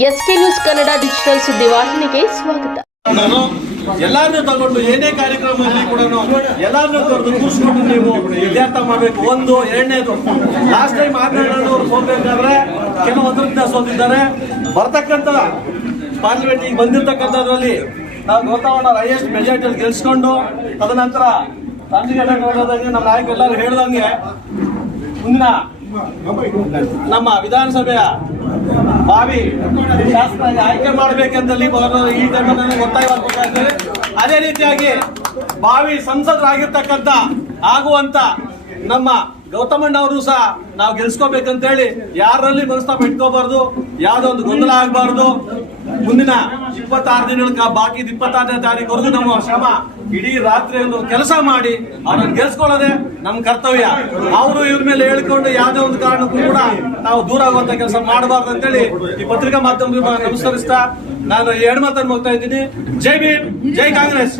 S K news Kannada digital ಸುದ್ದಿವಾಹಿನಿಗೆ ಸ್ವಾಗತ. ನಾನು ಎಲ್ಲಾರನ್ನೂ ತಗೊಂಡು ಏನೇ ಕಾರ್ಯಕ್ರಮದಲ್ಲಿ ಕೂಡ ಎಲ್ಲಾರನ್ನೂ ಕರೆದು ಕೂರಿಸ್ಕೊಂಡು ನೀವು ವಿದ್ಯಾರ್ಥ ಮಾಡಬೇಕು. ಒಂದು, ಎರಡನೇದು. ಲಾಸ್ಟ್ ಟೈಮ್ ಮಾತನಾಡೋರು ಹೋಗ್ಬೇಕಾದ್ರೆ ಕೆಲವೊಂದರಿಂದ ಸೋತಿದ್ದಾರೆ ಬರ್ತಕ್ಕಂಥ ಈಗ ಬಂದಿರತಕ್ಕಂಥದ್ರಲ್ಲಿ ನಾವು ಗೌತಮಣ್ಣ ಹೈಯೆಸ್ಟ್ ಮೆಜಾರಿಟಿಯಲ್ಲಿ ಗೆಲ್ಸ್ಕೊಂಡು ತದನಂತರ ನೋಡೋದಂಗೆ ನಮ್ಮ ನಾಯಕರೆಲ್ಲರೂ ಹೇಳ್ದಂಗೆ ಮುಂದಿನ ನಮ್ಮ ವಿಧಾನಸಭೆಯ ಭಾವಿ ಶಾಸನ ಆಯ್ಕೆ ಮಾಡಬೇಕೆಂದಲ್ಲಿ ಈ ಟೈಮಲ್ಲಿ ಒತ್ತಾಯ ಮಾಡ್ಕೊಳ್ತಾ ಅದೇ ರೀತಿಯಾಗಿ ಬಾವಿ ಸಂಸದರಾಗಿರ್ತಕ್ಕಂಥ ಆಗುವಂತ ನಮ್ಮ ಗೌತಮಣ್ಣ ಅವರು ಸಹ ನಾವು ಗೆಲ್ಸ್ಕೋಬೇಕಂತೇಳಿ ಯಾರಲ್ಲಿ ಮನಸ್ತಾಪ ಇಟ್ಕೋಬಾರ್ದು, ಯಾವುದೋ ಒಂದು ಗೊಂದಲ ಆಗಬಾರ್ದು ಮುಂದಿನ ಇಪ್ಪತ್ತಾರು ದಿನಗಳ ಬಾಕಿ ಇಪ್ಪತ್ತಾರನೇ ತಾರೀಕು ನಮ್ಮ ಶ್ರಮ ಇಡೀ ರಾತ್ರಿ ಒಂದು ಕೆಲಸ ಮಾಡಿ ಅವ್ರನ್ನ ಗೆಲ್ಸ್ಕೊಳ್ಳೋದೇ ನಮ್ಮ ಕರ್ತವ್ಯ. ಅವರು ಇವ್ರ ಮೇಲೆ ಹೇಳ್ಕೊಂಡು ಯಾವ್ದೇ ಒಂದು ಕಾರಣಕ್ಕೂ ಕೂಡ ನಾವು ದೂರ ಆಗುವಂತ ಕೆಲಸ ಮಾಡಬಾರ್ದು ಅಂತೇಳಿ ಈ ಪತ್ರಿಕಾ ಮಾಧ್ಯಮ ನಮಸ್ಕರಿಸ್ತಾ ನಾನು ಮಾತನ್ನು ಹೋಗ್ತಾ ಇದ್ದೀನಿ. ಜೈ ಭೀಮ್, ಜೈ ಕಾಂಗ್ರೆಸ್.